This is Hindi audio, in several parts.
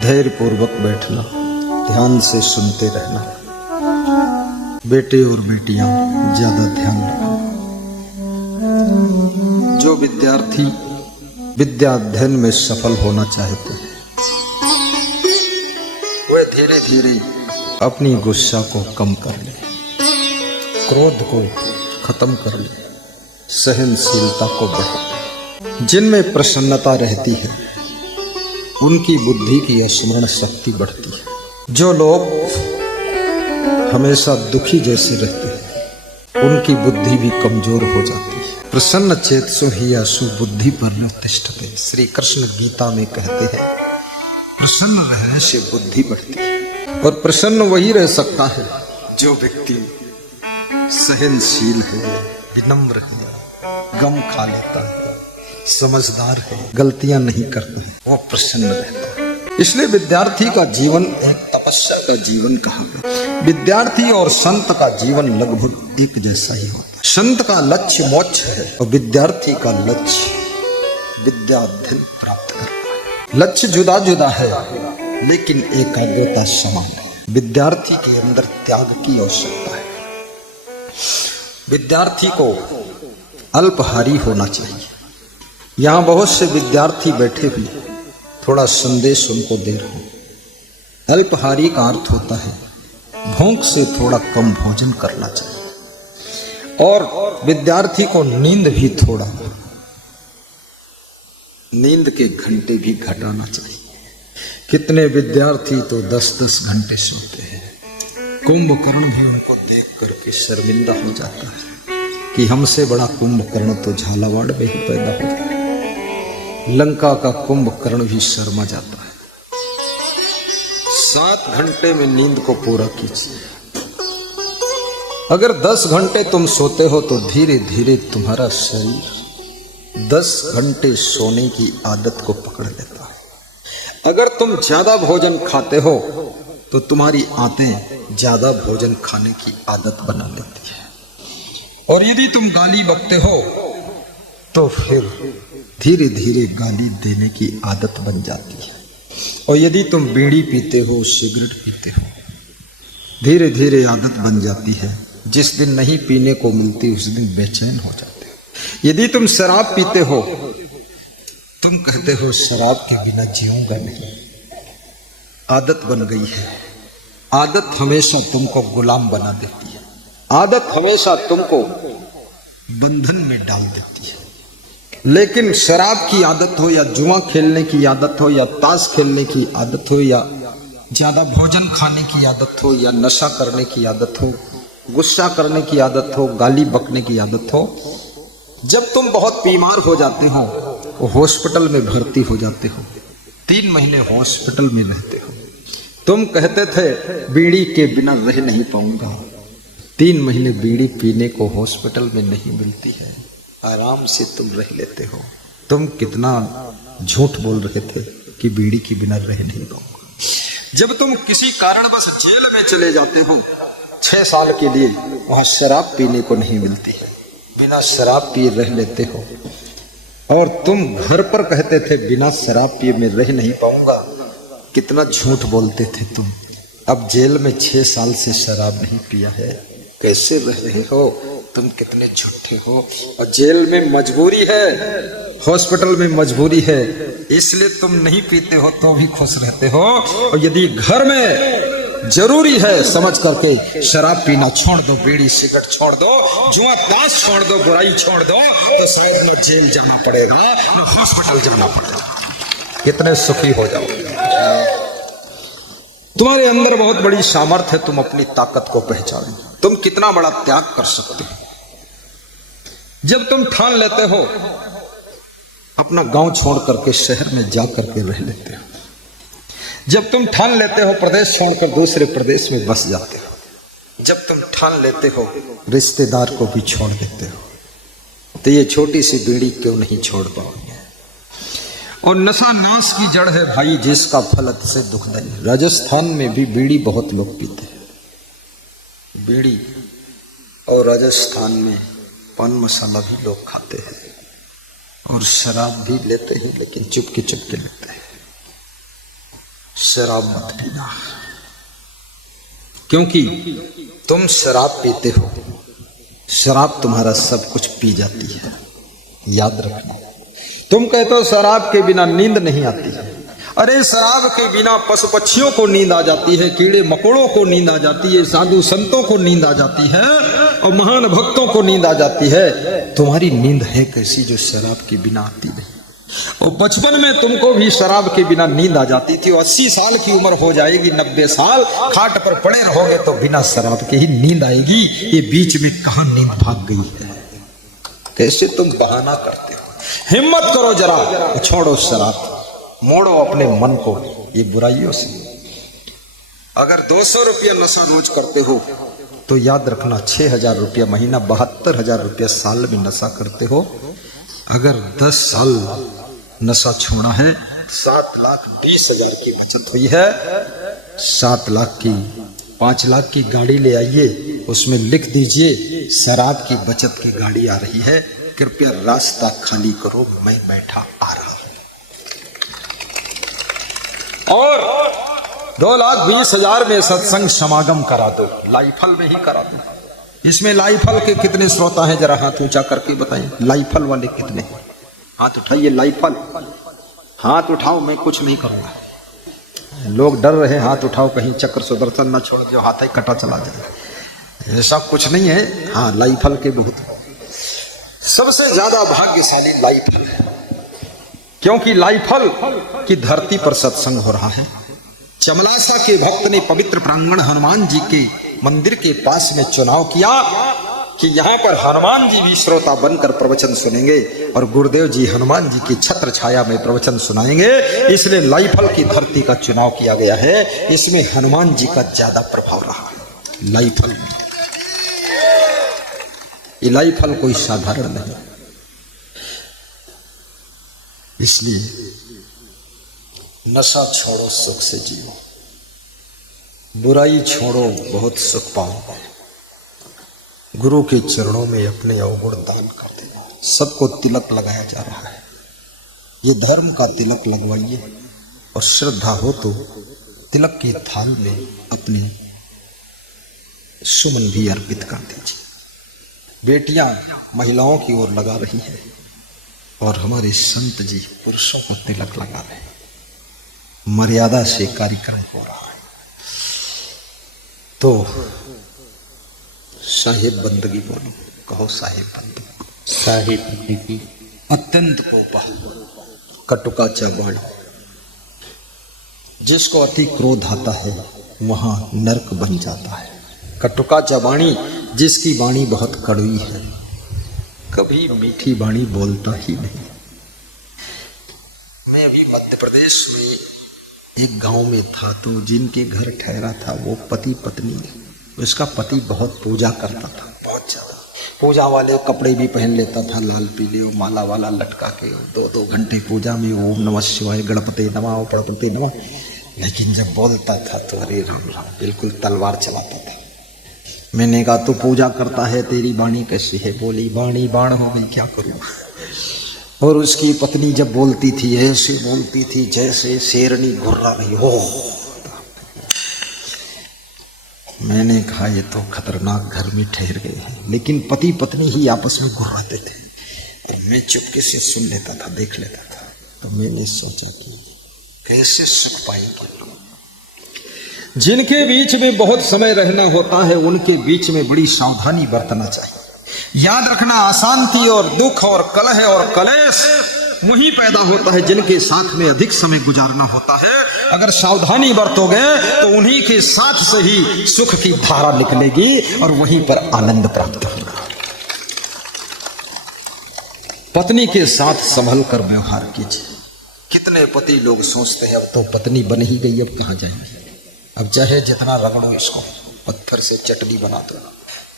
धैर्य पूर्वक बैठना, ध्यान से सुनते रहना। बेटे और बेटियां ज्यादा ध्यान रखना। जो विद्यार्थी विद्या अध्ययन में सफल होना चाहते हैं वे धीरे धीरे अपनी गुस्सा को कम कर ले, क्रोध को खत्म कर ले, सहनशीलता को बढ़ाए। जिनमें प्रसन्नता रहती है उनकी बुद्धि की स्मरण शक्ति बढ़ती है। जो लोग हमेशा दुखी जैसे रहते हैं उनकी बुद्धि भी कमजोर हो जाती है। प्रसन्न चेतसो हि आसु बुद्धि पर्युत्तिष्ठते। श्री कृष्ण गीता में कहते हैं प्रसन्न रहने से बुद्धि बढ़ती है। और प्रसन्न वही रह सकता है जो व्यक्ति सहनशील है, विनम्र है, गम खा लेता है, समझदार है, गलतियां नहीं करता है, वो प्रसन्न रहता है। इसलिए विद्यार्थी का जीवन एक तपस्या का जीवन कहा गया। विद्यार्थी और संत का जीवन लगभग एक जैसा ही होता है। संत का लक्ष्य मोक्ष है और विद्यार्थी का लक्ष्य विद्या अध्ययन प्राप्त करना है। लक्ष्य जुदा जुदा है लेकिन एकाग्रता समान है। विद्यार्थी के अंदर त्याग की आवश्यकता है। विद्यार्थी को अल्पहारी होना चाहिए। यहाँ बहुत से विद्यार्थी बैठे हुए, थोड़ा संदेश उनको दे रहा हूं। अल्पहारी का अर्थ होता है भूख से थोड़ा कम भोजन करना चाहिए और विद्यार्थी को नींद भी थोड़ा, नींद के घंटे भी घटाना चाहिए। कितने विद्यार्थी तो 10-10 घंटे सोते हैं। कुंभकर्ण भी उनको देख करके शर्मिंदा हो जाता है कि हमसे बड़ा कुंभकर्ण तो झालावाड़ में ही पैदा हो गया। लंका का कुंभकर्ण भी शर्मा जाता है। 7 घंटे में नींद को पूरा कीजिए। अगर 10 घंटे तुम सोते हो तो धीरे धीरे तुम्हारा शरीर 10 घंटे सोने की आदत को पकड़ लेता है। अगर तुम ज्यादा भोजन खाते हो तो तुम्हारी आंतें ज्यादा भोजन खाने की आदत बना लेती है। और यदि तुम गाली बकते हो तो फिर धीरे धीरे गाली देने की आदत बन जाती है। और यदि तुम बीड़ी पीते हो, सिगरेट पीते हो, धीरे धीरे आदत बन जाती है। जिस दिन नहीं पीने को मिलती उस दिन बेचैन हो जाते हो। यदि तुम शराब पीते हो, तुम कहते हो शराब के बिना जीऊंगा नहीं। आदत बन गई है। आदत हमेशा तुमको गुलाम बना देती है। आदत हमेशा तुमको बंधन में डाल देती है। लेकिन शराब की आदत हो या जुआ खेलने की आदत हो या ताश खेलने की आदत हो या ज्यादा भोजन खाने की आदत हो या नशा करने की आदत हो, गुस्सा करने की आदत हो, गाली बकने की आदत हो, जब तुम बहुत बीमार हो जाते हो तो हॉस्पिटल में भर्ती हो जाते हो। 3 महीने हॉस्पिटल में रहते हो। तुम कहते थे बीड़ी के बिना रह नहीं पाऊंगा। 3 महीने बीड़ी पीने को हॉस्पिटल में नहीं मिलती है, आराम से तुम रह लेते हो। तुम कितना झूठ बोल रहे थे कि बीड़ी के बिना रह नहीं पाऊंगा। जब तुम किसी कारणवश जेल में चले जाते हो 6 साल के लिए, वहां शराब पीने को नहीं मिलती है, बिना शराब पिए रह लेते हो। और तुम घर पर कहते थे बिना शराब पिए मैं रह नहीं पाऊंगा। कितना झूठ बोलते थे तुम। अब जेल में 6 साल से शराब नहीं पिया है, कैसे रह रहे हो? तुम कितने झूठे हो। और जेल में मजबूरी है, हॉस्पिटल में मजबूरी है, इसलिए तुम नहीं पीते हो तो भी खुश रहते हो। और यदि घर में जरूरी है समझ करके शराब पीना छोड़ दो, बीड़ी सिगरेट छोड़ दो, जुआ ताश छोड़ दो, बुराई छोड़ दो, तो शायद न जेल जाना पड़ेगा न हॉस्पिटल जाना पड़ेगा। कितने सुखी हो जाओगे। तुम्हारे अंदर बहुत बड़ी सामर्थ्य है। तुम अपनी ताकत को पहचानो। तुम कितना बड़ा त्याग कर सकते हो। जब तुम ठान लेते हो अपना गांव छोड़ करके शहर में जा करके रह लेते हो, जब तुम ठान लेते हो प्रदेश छोड़कर दूसरे प्रदेश में बस जाते हो, जब तुम ठान लेते हो रिश्तेदार को भी छोड़ देते हो, तो ये छोटी सी बीड़ी क्यों नहीं छोड़ पाओगे। और नशा नाश की जड़ है भाई, जिसका फल अतिशय दुखदायी। राजस्थान में भी बीड़ी बहुत लोग पीते हैं, बीड़ी। और राजस्थान में पान मसाला भी लोग खाते हैं और शराब भी लेते हैं, लेकिन चुपके चुपके लेते हैं। शराब मत पीना, क्योंकि तुम शराब पीते हो, शराब तुम्हारा सब कुछ पी जाती है। याद रखना। तुम कहते हो शराब के बिना नींद नहीं आती है। अरे शराब के बिना पशु पक्षियों को नींद आ जाती है, कीड़े मकोड़ों को नींद आ जाती है, साधु संतों को नींद आ जाती है और महान भक्तों को नींद आ जाती है। तुम्हारी नींद है कैसी जो शराब के बिना आती नहीं। और बचपन में तुमको भी शराब के बिना नींद आ जाती थी। 80 साल की उम्र हो जाएगी, 90 साल खाट पर पड़े रहोगे तो बिना शराब के ही नींद आएगी। ये बीच में कहां नींद भाग गई है? कैसे तुम बहाना करते हो? हिम्मत करो जरा, छोड़ो शराब, मोड़ो अपने मन को ये बुराइयों से। अगर 200 रुपया नशा रोज करते हो तो याद रखना 6,000 रुपया महीना, 72,000 रुपया साल में नशा करते हो। अगर 10 साल नशा छोड़ा है, 7,20,000 की बचत हुई है। 7 लाख की 5 लाख की गाड़ी ले आइए, उसमें लिख दीजिए शराब की बचत की गाड़ी आ रही है, कृपया रास्ता खाली करो, मैं बैठा आ रहा हूं। और 2,20,000 में सत्संग समागम करा दो, लाइफल में ही करा दो। इसमें लाइफल के कितने श्रोता हैं? जरा हाथ ऊंचा करके बताइए, लाइफल वाले कितने हैं? हाथ उठाइए। लाइफल हाथ उठाओ, मैं कुछ नहीं करूंगा। लोग डर रहे, हाथ उठाओ कहीं चक्र सुदर्शन न छोड़ दो, हाथ ही कटा चला जाए। ऐसा कुछ नहीं है। हाँ, लाइफल के बहुत, सबसे ज्यादा भाग्यशाली लाइफल है, क्योंकि लाइफल की धरती पर सत्संग हो रहा है। चमलासा के भक्त ने पवित्र प्रांगण हनुमान जी के मंदिर के पास में चुनाव किया कि यहाँ पर हनुमान जी भी श्रोता बनकर प्रवचन सुनेंगे और गुरुदेव जी हनुमान जी की छत्र छाया में प्रवचन सुनाएंगे। इसलिए लाइफल की धरती का चुनाव किया गया है। इसमें हनुमान जी का ज्यादा प्रभाव रहा है। लाइफल, ये लाइफल कोई साधारण नहीं। इसलिए नशा छोड़ो, सुख से जियो, बुराई छोड़ो, बहुत सुख पाओगे। गुरु के चरणों में अपने अवगुण दान कर देना। सबको तिलक लगाया जा रहा है, ये धर्म का तिलक लगवाइए और श्रद्धा हो तो तिलक की थाल में अपने सुमन भी अर्पित कर दीजिए। बेटियां महिलाओं की ओर लगा रही हैं और हमारे संत जी पुरुषों का तिलक लगा रहे हैं। मर्यादा से कार्यक्रम हो रहा है। तो साहिब बंदगी बोलो, कहो साहिब बंदगी। साहिब बंदगी। अत्यंत कोपा, कटुका चाबाणी, जिसको अति क्रोध आता है वहां नरक बन जाता है। कटुका चाबाणी, जिसकी वाणी बहुत कड़वी है, कभी मीठी वाणी बोलता ही नहीं। मैं अभी मध्य प्रदेश में एक गांव में था, तो जिनके घर ठहरा था वो पति पत्नी, उसका पति बहुत पूजा करता था, बहुत ज्यादा पूजा वाले कपड़े भी पहन लेता था, लाल पीले और माला वाला लटका के 2-2 घंटे पूजा में ओम नमः शिवाय, गणपति नमः, गणपति नमः। लेकिन जब बोलता था तो अरे राम राम, बिल्कुल तलवार चलाता था। मैंने कहा तू पूजा करता है, तेरी वाणी कैसी है? बोली वाणी बाण हो गई, क्या करूं। और उसकी पत्नी जब बोलती थी ऐसे बोलती थी जैसे शेरनी घुर्रा रही हो। मैंने कहा ये तो खतरनाक घर में ठहर गए हैं। लेकिन पति पत्नी ही आपस में घुर्राते थे और मैं चुपके से सुन लेता था, देख लेता था। तो मैंने सोचा कि कैसे सुख पाएंगे लोग। जिनके बीच में बहुत समय रहना होता है उनके बीच में बड़ी सावधानी बरतना चाहिए। याद रखना, अशांति और दुख और कलह और कलेश वही पैदा होता है जिनके साथ में अधिक समय गुजारना होता है। अगर सावधानी बरतोगे तो उन्हीं के साथ से ही सुख की धारा निकलेगी और वहीं पर आनंद प्राप्त होगा। पत्नी के साथ संभल कर व्यवहार कीजिए। कितने पति लोग सोचते हैं अब तो पत्नी बन ही गई, अब कहां जाएंगे, अब चाहे जितना रगड़ो इसको, पत्थर से चटनी बना दो।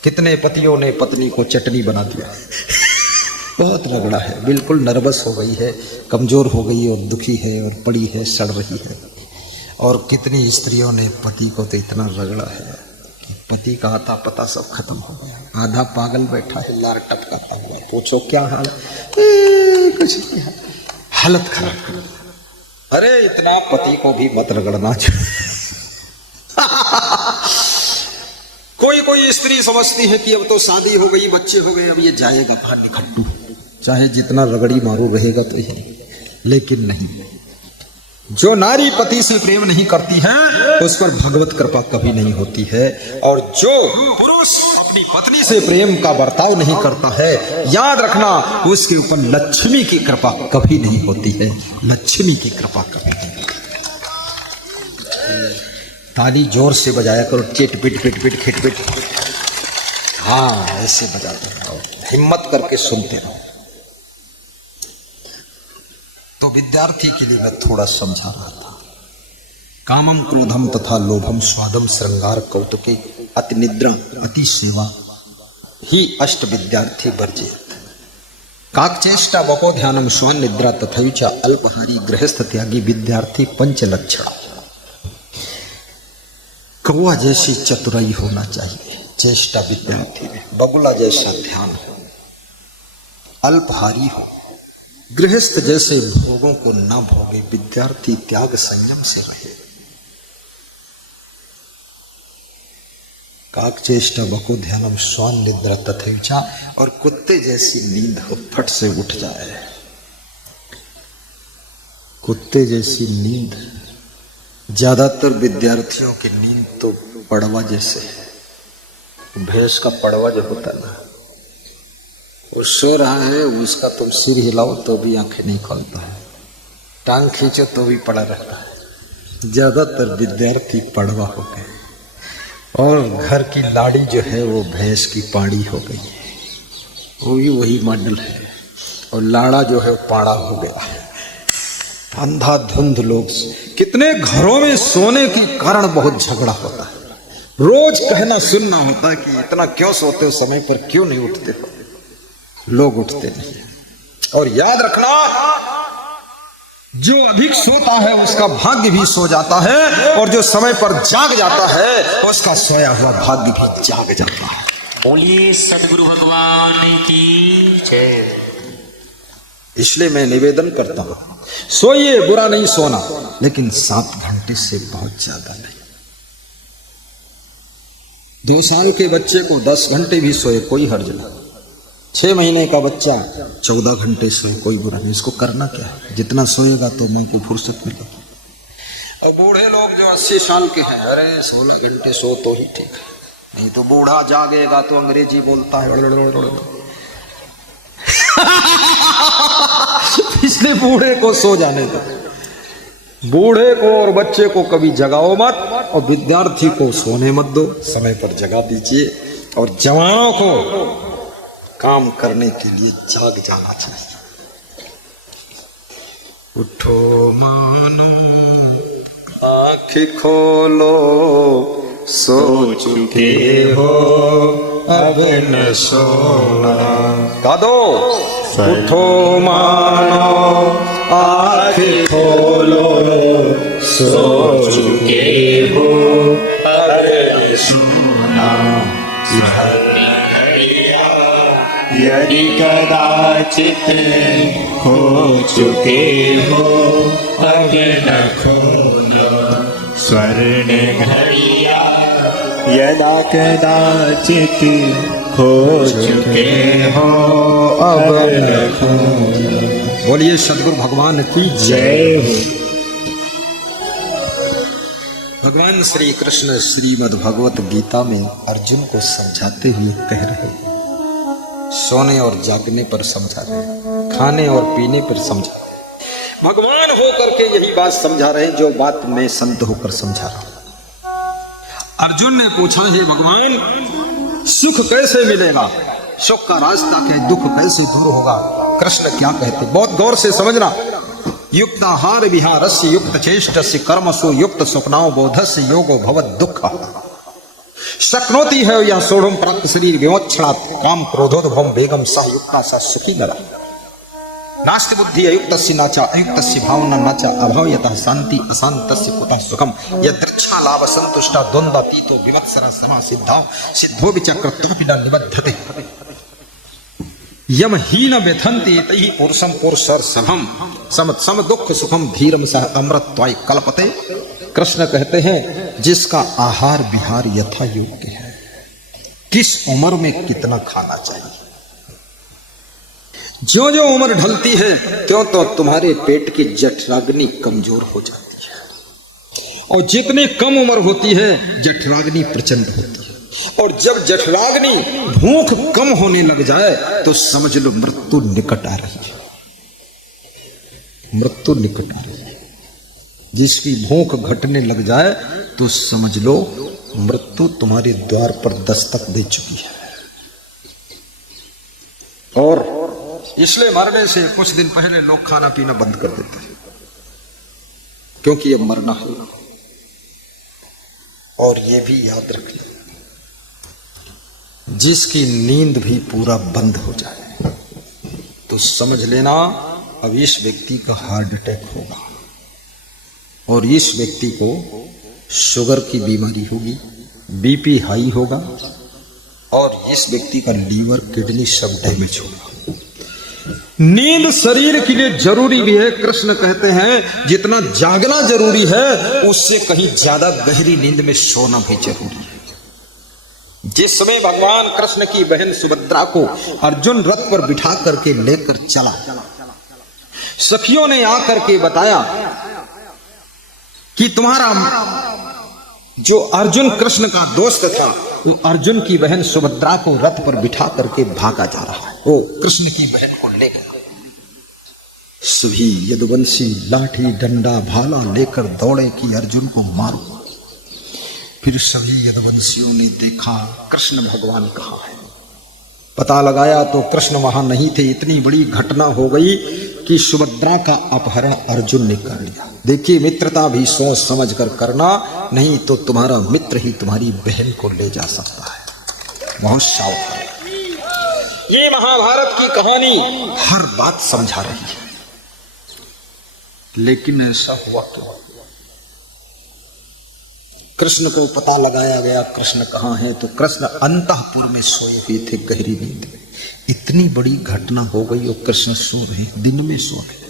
कितने पतियों ने पत्नी को चटनी बना दिया, बहुत रगड़ा है, बिल्कुल नर्वस हो गई है, कमजोर हो गई और दुखी है और पड़ी है, सड़ रही है। और कितनी स्त्रियों ने पति को तो इतना रगड़ा है कि पति का आता पता सब खत्म हो गया। आधा पागल बैठा है, लार टपकाता हुआ, पूछो क्या हाल है, कुछ नहीं है, हालत खराब कर दिया। अरे इतना पति को भी मत रगड़ना चाहिए। कोई कोई स्त्री समझती है कि अब तो शादी हो गई, बच्चे हो गए, अब ये जाएगा कहाँ निखट्टू, चाहे जितना रगड़ी मारो रहेगा तो यही। लेकिन नहीं, जो नारी पति से प्रेम नहीं करती है उस पर भगवत कृपा कभी नहीं होती है, और जो पुरुष अपनी पत्नी से प्रेम का बर्ताव नहीं करता है, याद रखना उसके ऊपर लक्ष्मी की कृपा कभी नहीं होती है। लक्ष्मी की कृपा कभी नहीं होती। ताली जोर से बजाया करो, चिट पिट पिट पिट खिट पिट, हाँ ऐसे बजाते रहो, हिम्मत करके सुनते रहो। तो विद्यार्थी के लिए मैं थोड़ा समझा रहा था। कामम क्रोधम तथा लोभम स्वादम श्रृंगार कौतुके अति निद्रा अति सेवा ही अष्ट विद्यार्थी वर्जित। काकचेष्टा बको ध्यानम स्वान निद्रा तथा अल्पहारी गृहस्थ त्यागी विद्यार्थी पंच लक्षण। कौआ जैसी चतुराई होना चाहिए चेष्टा विद्यार्थी में, बगुला जैसा ध्यान हो, अल्पहारी हो, गृहस्थ जैसे भोगों को न भोगे, विद्यार्थी त्याग संयम से रहे। काकचेष्टा बको ध्यानम स्वान निद्रा तथैचा, और कुत्ते जैसी नींद हो, फट से उठ जाए। कुत्ते जैसी नींद, ज्यादातर विद्यार्थियों की नींद तो पड़वा जैसे है। भैंस का पड़वा जो होता है ना, वो सो रहा है, उसका तुम सिर हिलाओ तो भी आंखें नहीं खोलता है, टांग खींचो तो भी पड़ा रहता है। ज्यादातर विद्यार्थी पड़वा हो गए, और घर की लाड़ी जो है वो भैंस की पाड़ी हो गई है, वो भी वही मॉडल है, और लाड़ा जो है वो पाड़ा हो गया है। अंधाधुंध लोग, कितने घरों में सोने के कारण बहुत झगड़ा होता है, रोज कहना सुनना होता है कि इतना क्यों सोते हो, समय पर क्यों नहीं उठते हो। लोग उठते नहीं। और याद रखना, जो अधिक सोता है उसका भाग्य भी सो जाता है, और जो समय पर जाग जाता है उसका सोया हुआ भाग्य भी जाग जाता है। बोलिए सदगुरु भगवान की जय। इसलिए मैं निवेदन करता हूं, सोइए, बुरा नहीं सोना, लेकिन 7 घंटे से बहुत ज्यादा नहीं। 2 साल के बच्चे को 10 घंटे भी सोए कोई हर्ज नहीं। 6 महीने का बच्चा 14 घंटे सोए कोई बुरा नहीं। इसको करना क्या है, जितना सोएगा तो मां को फुर्सत मिलेगी। और बूढ़े लोग जो 80 साल के हैं, अरे 16 घंटे सो तो ही ठीक है, नहीं तो बूढ़ा जागेगा तो अंग्रेजी बोलता है। इसलिए बूढ़े को सो जाने दो। बूढ़े को और बच्चे को कभी जगाओ मत, और विद्यार्थी को सोने मत दो, समय पर जगा दीजिए। और जवानों को काम करने के लिए जाग जाना चाहिए। उठो मानो आँख खोलो, सो चुके हो अब न सोना। गा दो। उठो मानो आँख खोलो, सो चुके हो अब न सोना। यदि कदाचित खो चुके हो अब न खोलो स्वर्ण घड़िया। यदा कदाचित खो चुके हो अब न खोलो। बोलिए सदगुरु भगवान की जय हो। भगवान श्री कृष्ण श्रीमद् भगवत गीता में अर्जुन को समझाते हुए कह रहे हैं, सोने और जागने पर समझा रहे हैं, खाने और पीने पर समझा रहे हैं। भगवान होकर के यही बात समझा रहे हैं जो बात मैं संत होकर समझा रहा हूं। अर्जुन ने पूछा, हे भगवान, सुख कैसे मिलेगा, सुख का रास्ता क्या है, दुख कैसे दूर होगा। कृष्ण क्या कहते, बहुत गौर से समझना। युक्त आहार विहारस्य युक्त चेष्टस्य कर्मसु युक्त स्वप्नाओ बोधस्य योगो भवद दुख। शक्नोति है या सोढ़म प्राप्त शरीर विमोक्षणात् काम क्रोधोद्भवम वेगम सह युक्ता सा सुखी गला। नास्ति बुद्धि अयुक्तस्य नाचा अयुक्तस्य भावना नाचा अभावयतः शांति अशांतस्य कुतः सुखम। यदृच्छा लाभ संतुष्टा द्वंद्वातीतो विमत्सरा समा सिद्धाओ सिद्धो विचक्रतोऽपि न निबध्यते। यम ही न व्यथंति तहि पुरुषम पुरुषर सभम सम दुख सुखम धीरम सह अमृतत्वाय कल्पते। कृष्ण कहते हैं जिसका आहार विहार यथा योग्य है, किस उम्र में कितना खाना चाहिए, ज्यो ज्यो उम्र ढलती है त्यों तो तुम्हारे पेट की जठराग्नि कमजोर हो जाती है, और जितने कम उम्र होती है जठराग्नि प्रचंड होती है, और जब जठराग्नि भूख कम होने लग जाए तो समझ लो मृत्यु निकट आ रही है, मृत्यु निकट आ रही है। जिसकी भूख घटने लग जाए तो समझ लो मृत्यु तुम्हारे द्वार पर दस्तक दे चुकी है। और इसलिए मरने से कुछ दिन पहले लोग खाना पीना बंद कर देते हैं, क्योंकि अब मरना है। और ये भी याद रख लो, जिसकी नींद भी पूरा बंद हो जाए तो समझ लेना अब इस व्यक्ति का हार्ट अटैक होगा, और इस व्यक्ति को शुगर की बीमारी होगी, बीपी हाई होगा, और इस व्यक्ति का लीवर किडनी सब डैमेज होगा। नींद शरीर के लिए जरूरी भी है। कृष्ण कहते हैं जितना जागना जरूरी है उससे कहीं ज्यादा गहरी नींद में सोना भी जरूरी है। जिस समय भगवान कृष्ण की बहन सुभद्रा को अर्जुन रथ पर बिठा करके लेकर चला, सखियों ने आकर के बताया कि तुम्हारा जो अर्जुन कृष्ण का दोस्त था वो अर्जुन की बहन सुभद्रा को रथ पर बिठा करके भागा जा रहा है, वो कृष्ण की बहन को ले गया। सभी यदुवंशी लाठी डंडा भाला लेकर दौड़े कि अर्जुन को मारो। फिर सभी यदुवंशियों ने देखा कृष्ण भगवान कहाँ है, पता लगाया तो कृष्ण वहां नहीं थे। इतनी बड़ी घटना हो गई कि सुभद्रा का अपहरण अर्जुन ने कर लिया। देखिए मित्रता भी सोच समझ कर करना, नहीं तो तुम्हारा मित्र ही तुम्हारी बहन को ले जा सकता है। बहुत सावधान। ये महाभारत की कहानी हर बात समझा रही है, लेकिन ऐसा हुआ क्यों? कृष्ण को पता लगाया गया कृष्ण कहाँ है, तो कृष्ण अंतःपुर में सोए हुए थे गहरी नींद में। इतनी बड़ी घटना हो गई और कृष्ण सो रहे, दिन में सो रहे।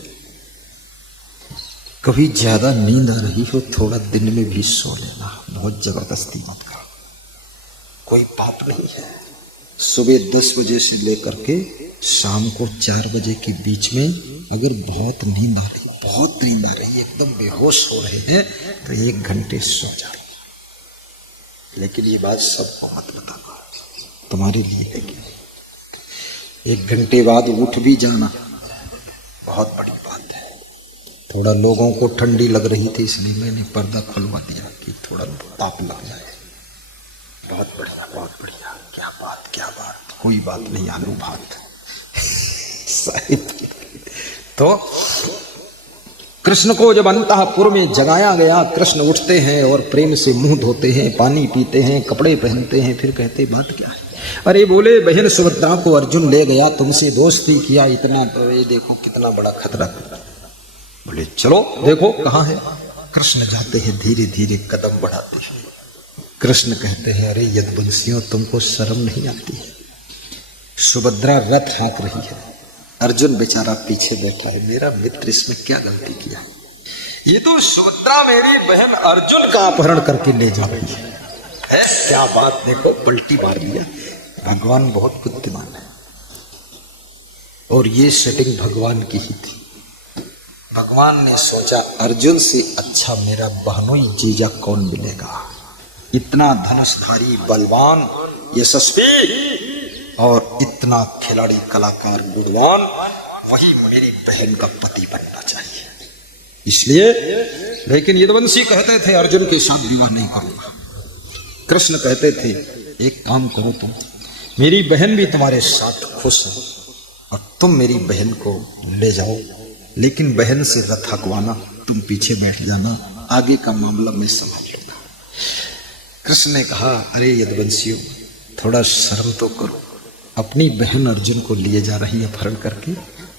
कभी ज्यादा नींद आ रही हो थोड़ा दिन में भी सो लेना, बहुत जबरदस्ती मत करो, कोई पाप नहीं है। सुबह 10 बजे से लेकर के शाम को 4 बजे के बीच में अगर बहुत नींद आ रही, बहुत नींद आ रही, एकदम बेहोश हो रहे हैं तो 1 घंटे सो जाओ। लेकिन ये बात सबको मत बताना, तुम्हारे लिए है कि 1 घंटे बाद उठ भी जाना बहुत बड़ी बात है। थोड़ा लोगों को ठंडी लग रही थी इसलिए मैंने पर्दा खुलवा दिया कि थोड़ा ताप लग जाए। बहुत बढ़िया, बहुत बढ़िया, क्या बात, कोई बात नहीं, आलू भात साहिब। तो कृष्ण को जब अंतःपुर में जगाया गया, कृष्ण उठते हैं और प्रेम से मुंह धोते हैं, पानी पीते हैं, कपड़े पहनते हैं, फिर कहते बात क्या है? अरे बोले बहन सुभद्रा को अर्जुन ले गया, तुमसे दोस्ती किया, इतना तो ये देखो कितना बड़ा खतरा। बोले चलो देखो कहाँ है। कृष्ण जाते हैं, धीरे धीरे कदम बढ़ाते हैं। कृष्ण कहते हैं अरे यदुवंशियों तुमको शर्म नहीं आती है? सुभद्रा रथ हाँक रही है, अर्जुन बेचारा पीछे बैठा है, मेरा मित्र इसमें क्या गलती किया? ये तो सुभद्रा मेरी बहन अर्जुन का अपहरण करके ले जा रही है। क्या बात, देखो पलटी मार दिया। भगवान बहुत बुद्धिमान है, और ये सेटिंग भगवान की ही थी। भगवान ने सोचा अर्जुन से अच्छा मेरा बहनोई जीजा कौन मिलेगा? इतना धनुषधारी, बलवान, यशस्वी और इतना खिलाड़ी, कलाकार, गुणवान, वही मेरी बहन का पति बनना चाहिए। इसलिए लेकिन यदुवंशी कहते थे अर्जुन के साथ विवाह नहीं करूंगा। कृष्ण कहते थे एक काम करो, तुम मेरी बहन भी तुम्हारे साथ खुश है और तुम मेरी बहन को ले जाओ, लेकिन बहन से रथ हकवाना, तुम पीछे बैठ जाना, आगे का मामला मैं संभाल लूंगा। कृष्ण ने कहा अरे यदुवंशियों थोड़ा शर्म तो करो, अपनी बहन अर्जुन को लिए जा रही है अपहरण करके,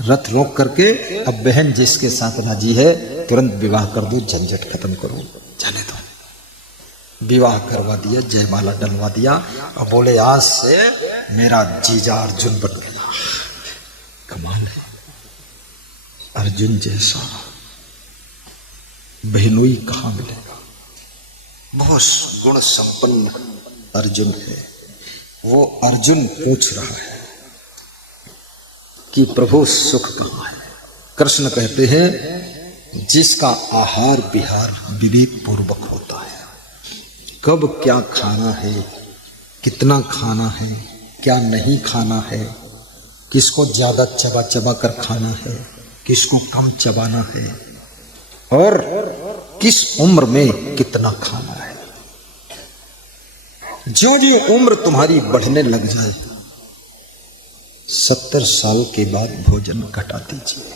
रथ रोक करके। अब बहन जिसके साथ राजी है तुरंत विवाह कर दो, झंझट खत्म करो, जाने दो। विवाह करवा दिया, जयमाला डलवा दिया और बोले आज से मेरा जीजा अर्जुन बन गया। अर्जुन जैसा बहनोई कहां मिलेगा। बहुत गुण संपन्न अर्जुन है। वो अर्जुन पूछ रहा है कि प्रभु सुख कहां है। कृष्ण कहते हैं जिसका आहार विहार विवेक पूर्वक होता है, कब क्या खाना है, कितना खाना है, क्या नहीं खाना है, किसको ज्यादा चबा चबा कर खाना है, किसको कम चबाना है, और किस उम्र में कितना खाना है। जो जो उम्र तुम्हारी बढ़ने लग जाए 70 साल के बाद भोजन घटा दीजिए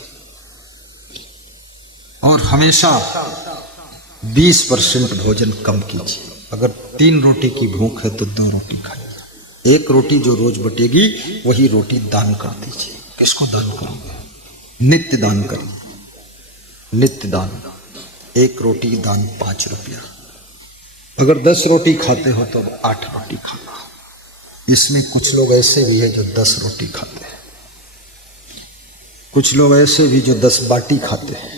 और हमेशा 20% भोजन कम कीजिए। अगर 3 रोटी की भूख है तो 2 रोटी खाइए। 1 रोटी जो रोज बटेगी वही रोटी दान कर दीजिए। किसको दान करोगे? नित्य दान करिए। नित्य दान 1 रोटी दान 5 रुपया। अगर 10 रोटी खाते हो तो 8 रोटी खाना। इसमें कुछ लोग ऐसे भी है जो 10 रोटी खाते हैं, कुछ लोग ऐसे भी जो 10 बाटी खाते हैं।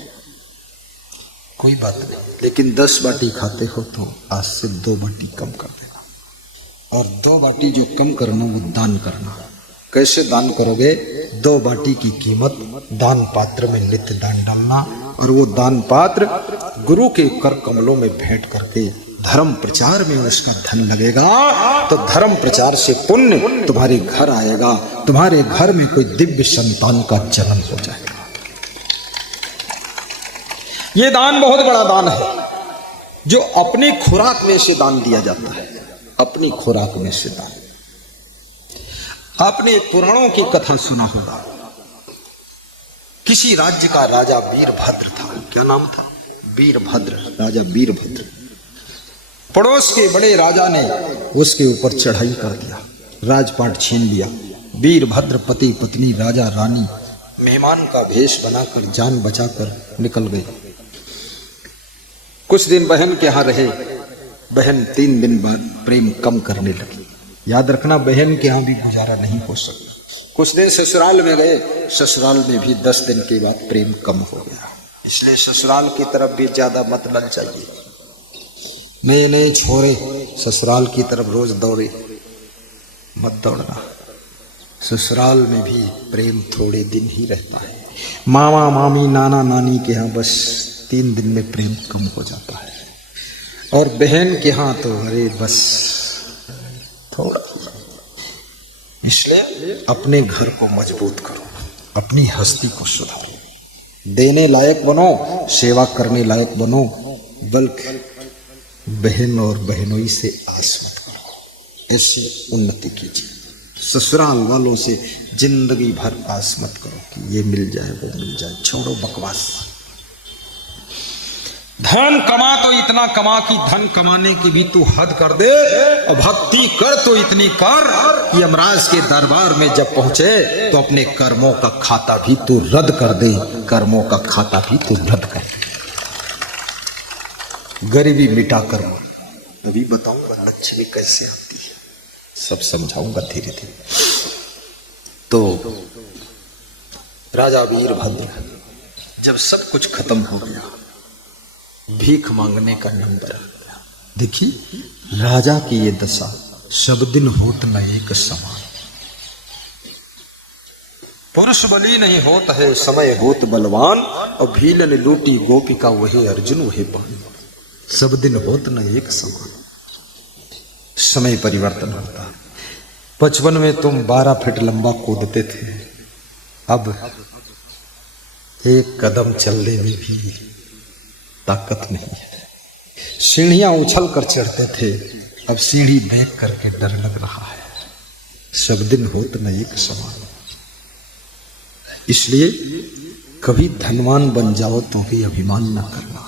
कोई बात नहीं, लेकिन 10 बाटी खाते हो तो आज से 2 बाटी कम कर देना, और 2 बाटी जो कम करना वो दान करना। कैसे दान करोगे? 2 बाटी की कीमत दान पात्र में नित्य दान डालना, और वो दान पात्र गुरु के कर कमलों में भेंट करके धर्म प्रचार में उसका धन लगेगा तो धर्म प्रचार से पुण्य तुम्हारे घर आएगा, तुम्हारे घर में कोई दिव्य संतान का जन्म हो जाएगा। ये दान बहुत बड़ा दान है जो अपनी खुराक में से दान दिया जाता है। अपनी खुराक में से दान। आपने पुराणों की कथा सुना होगा। किसी राज्य का राजा वीरभद्र था। क्या नाम था? वीरभद्र। राजा वीरभद्र। पड़ोस के बड़े राजा ने उसके ऊपर चढ़ाई कर दिया, राजपाट छीन लिया। वीरभद्र पति पत्नी राजा रानी मेहमान का भेष बनाकर जान बचाकर निकल गए। कुछ दिन बहन के यहाँ रहे। बहन 3 दिन बाद प्रेम कम करने लगी। याद रखना, बहन के यहाँ भी गुजारा नहीं हो सकता। कुछ दिन ससुराल में गए। ससुराल में भी 10 दिन के बाद प्रेम कम हो गया। इसलिए ससुराल की तरफ भी ज्यादा मत लग चाहिए। नए नए छोरे ससुराल की तरफ रोज दौड़े, मत दौड़ना। ससुराल में भी प्रेम थोड़े दिन ही रहता है। मामा मामी नाना नानी के यहाँ बस 3 दिन में प्रेम कम हो जाता है, और बहन के यहाँ तो अरे बस थोड़ा। इसलिए अपने घर को मजबूत करो, अपनी हस्ती को सुधारो, देने लायक बनो, सेवा करने लायक बनो, बल्कि बहन और बहनोई से आस मत करो। ऐसी उन्नति कीजिए। ससुराल वालों से जिंदगी भर आस मत करो कि ये मिल जाए वो मिल जाए। छोड़ो बकवास। धन कमा तो इतना कमा कि धन कमाने की भी तू हद कर दे, और भक्ति कर तो इतनी कर कि यमराज के दरबार में जब पहुंचे तो अपने कर्मों का खाता भी तू रद्द कर दे। कर्मों का खाता भी तू रद्द कर दे। गरीबी मिटा कर तभी बताऊंगा लक्ष्मी कैसे आती है। सब समझाऊंगा धीरे धीरे। तो राजा वीरभद्र जब सब कुछ खत्म हो गया, भीख मांगने का नंबर आ गया। देखिए राजा की ये दशा। सब दिन होत न एक समान, पुरुष बली नहीं होता है समय होत बलवान, और भीलन लूटी गोपिका वही अर्जुन वही पान। सब दिन होत न एक समान, समय परिवर्तन होता। 55 में तुम 12 फीट लंबा कूदते थे, अब 1 कदम चलने में भी ताकत नहीं है। सीढ़ियां उछल कर चढ़ते थे, अब सीढ़ी देख करके डर लग रहा है। सब दिन होत न एक समान। इसलिए कभी धनवान बन जाओ तो भी अभिमान न करना,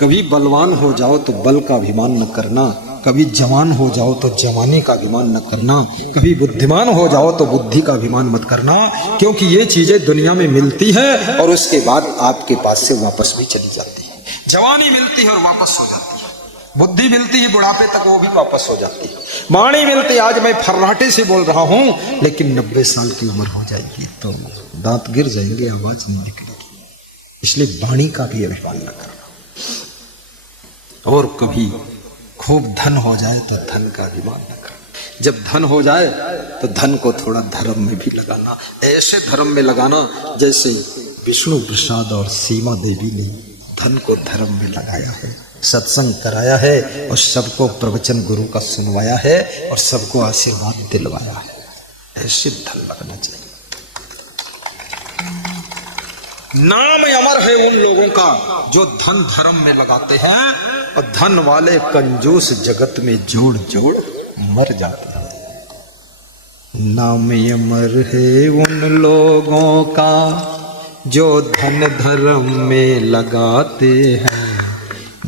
कभी बलवान हो जाओ तो बल का अभिमान न करना, कभी जवान हो जाओ तो जवानी का अभिमान न करना, कभी बुद्धिमान हो जाओ तो बुद्धि का अभिमान मत करना। क्योंकि ये चीजें दुनिया में मिलती है और उसके बाद आपके पास से वापस भी चली जाती है। जवानी मिलती है और वापस हो जाती है, बुद्धि मिलती है बुढ़ापे तक, वो भी वापस हो जाती है। वाणी मिलती है, आज मैं फर्राटे से बोल रहा हूं, लेकिन 90 साल की उम्र हो जाएगी तो दांत गिर जाएंगे, आवाज नहीं निकलेगी। इसलिए वाणी का भी अभिमान न करना। और कभी खूब धन हो जाए तो धन का अभिमान न करना। जब धन हो जाए तो धन को थोड़ा धर्म में भी लगाना, ऐसे धर्म में लगाना जैसे विष्णु प्रसाद और सीमा देवी ने धन को धर्म में लगाया है, सत्संग कराया है और सबको प्रवचन गुरु का सुनवाया है और सबको आशीर्वाद दिलवाया है। ऐसे धन लगना चाहिए। नाम अमर है उन लोगों का जो धन धर्म में लगाते हैं और धन वाले कंजूस जगत में जोड़ जोड़ मर जाते हैं। नाम अमर है उन लोगों का जो धन धर्म में लगाते हैं,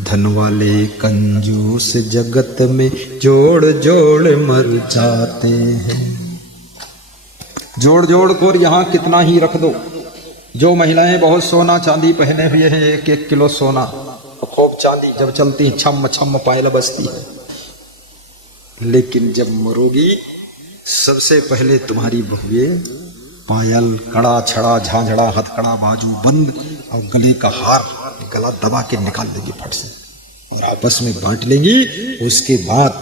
धन वाले कंजूस जगत में जोड़ जोड़ मर जाते हैं। जोड़ जोड़ कर यहाँ कितना ही रख दो। जो महिलाएं बहुत सोना चांदी पहने हुए हैं, 1-1 किलो सोना, खूब चांदी जब चलती छम छम पायल बजती है, लेकिन जब मरोगी सबसे पहले तुम्हारी बहुए पायल, कड़ा, छड़ा, झांझड़ा, हथकड़ा, बाजू बंद और गले का हार गला दबा के निकाल देगी फट से और आपस में बांट लेंगी। उसके बाद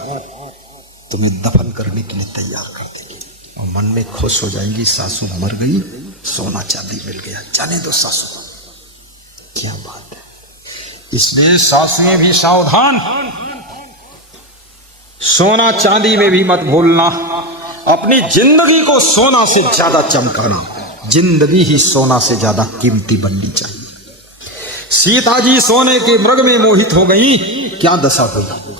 तुम्हें दफन करने के लिए तैयार कर देगी और मन में खुश हो जाएंगी, सासू मर गई, सोना चांदी मिल गया, जाने दो सासू। क्या बात है। इसलिए सासुएं भी सावधान, सोना चांदी में भी मत भूलना। अपनी जिंदगी को सोना से ज्यादा चमकाना, जिंदगी ही सोना से ज्यादा कीमती बननी चाहिए। सीता जी सोने के मृग में मोहित हो गई, क्या दशा होगी।